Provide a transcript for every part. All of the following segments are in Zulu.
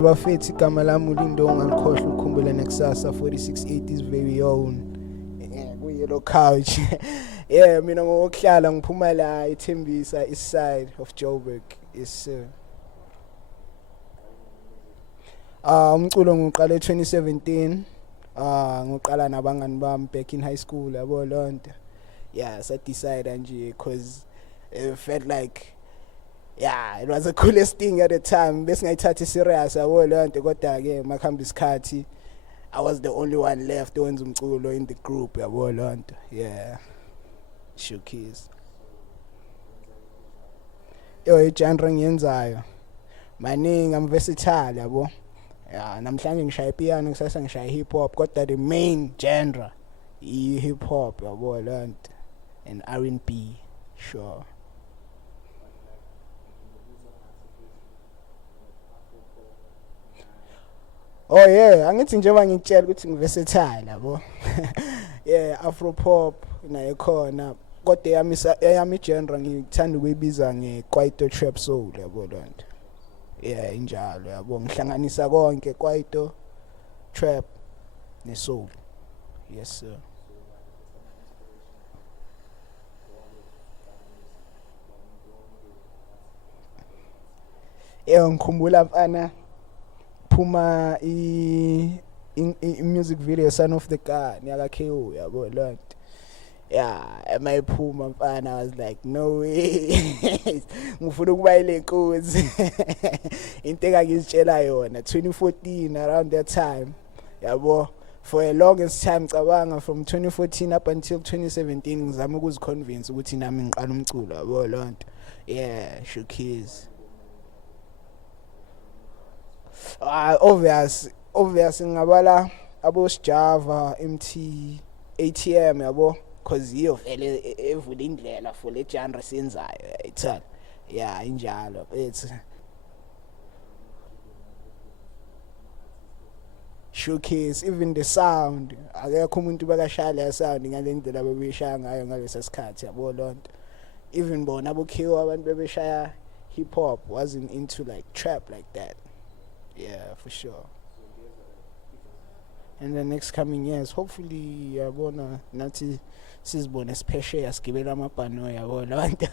Bafethi igama lami uLindo ngalikhohlwa ukukhumbula nekusasa 4680's very own ku-Yellow Couch. Yeah, mina ngokuhlala ngiphuma la eThembisa east side of Joburg. Yes umculo ngiqale 2017. Ngiqala nabangani bami back in high school yabo lonto. Yeah, so I decided nje cause it felt like it was the coolest thing at the time. Bese ngayithatha serious yabo lonto kodwa ke makhamba isikhathi I was the only one left owenza umculo in the group yabo lonto. Yeah. Showcase. Genre ngiyenzayo. Maningi I'm versatile yabo. Yeah, namhlanje ngishaya piano kusasa ngishaya hip hop kodwa the main genre I hip hop yabo lonto and R&B sure. Oh yeah, angithi njengoba ngitshela ukuthi ngiversatile yabo. Yeah, Afro pop nayo khona kodwa yami genre ngithanda ukuyibiza ngeKwaito trap soul yabo lonto. Yeah, injalo yabo ngihlanganisa konke Kwaito trap ne soul. Yes sir. Ngikhumbula mfana phuma music video Son of the God nyaka KO yabo lonto. Yeah, emayiphuma mfana I was like no way. Ngifuna ukuba ile nkosi. Into engangizitshela yona 2014 around that time. Yabo for a longest time cabanga from 2014 up until 2017 ngizama ukuziconvince ukuthi nami ngiqala umculo yabo lonto. Yeah, Showcase. Obvious ngabala abo Java MT ATM yabo cause yiyo vele evula indlela for le genre senzayo ithana. Yeah, injalo it's Showcase even the sound akekho umuntu bakashaya le sound ngalendlela bebeshaya ngayo ngalesa sikhathi yabo lonto. Even bona abokhiwa abantu bebeshaya hip hop wasn't into like trap like that. Yeah, for sure. In the next coming years, hopefully, yabona nathi sizibone special sigibela amabhano yabo lonto.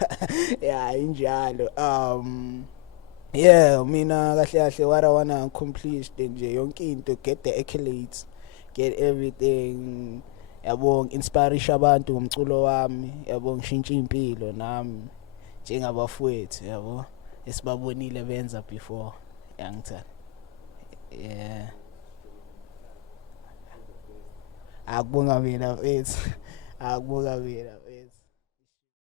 Yeah, injalo. Yeah, mina kahle kahle what I wanna accomplish nje yonke into, get the accolades, get everything. Yabo inspire abantu ngomculo wami, yabo ngishintsha impilo nami njengabafowethu yabo esibabonile benza before yangithana. Yeah. Akubonga mina mfethu. Akubonga mina.